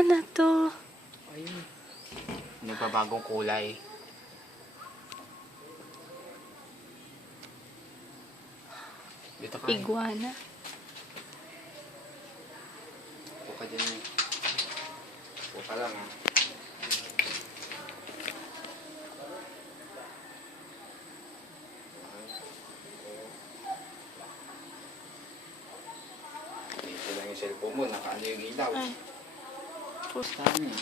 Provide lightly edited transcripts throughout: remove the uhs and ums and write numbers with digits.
Iguana to. Ayun. Nagpabagong kulay. Dito ka. Iguana. Upo ka dyan eh. Upo ka lang ha. Dito lang yung cellphone mo. Nakaano yung ilaw. Ay. Saan eh?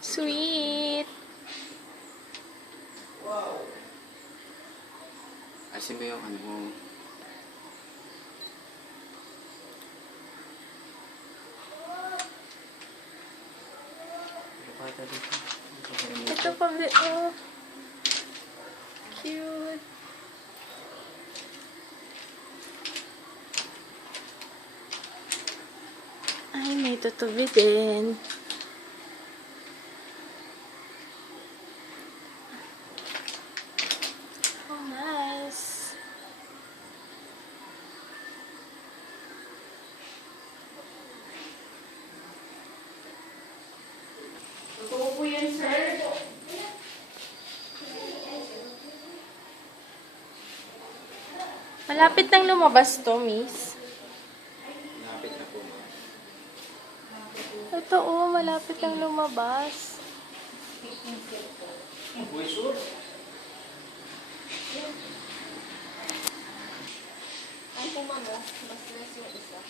Sweet. Asin mo yung ano mo. Ito pa, oh. Cute. Ay, may tutubi din. Oh, nice. Totoo po yan, sir. Malapit nang lumabas to, miss. Lapit na po. Ito, oh, malapit nang lumabas. Uy, sure. Ang pumano, mas less yung isa.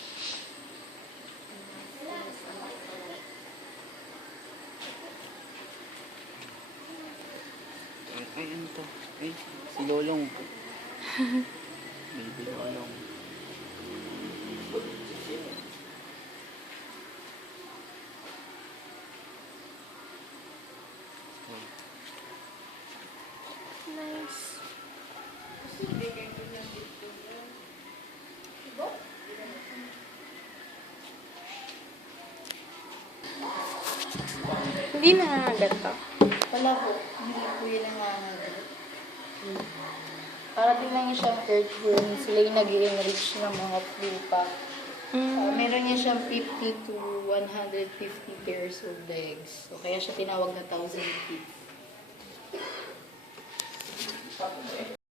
Ay, ano to? Ay, si Lolong. Baby Lolong. Nice. Hindi nangangagat to. Wala po. Hindi po yun ang nangagat. Para din lang yung siyang earthworm. Sila yung nag-enrich ng mga pupa. Meron niya siyang 50 to 150 pairs of legs. So, kaya siya tinawag na 1,000 feet.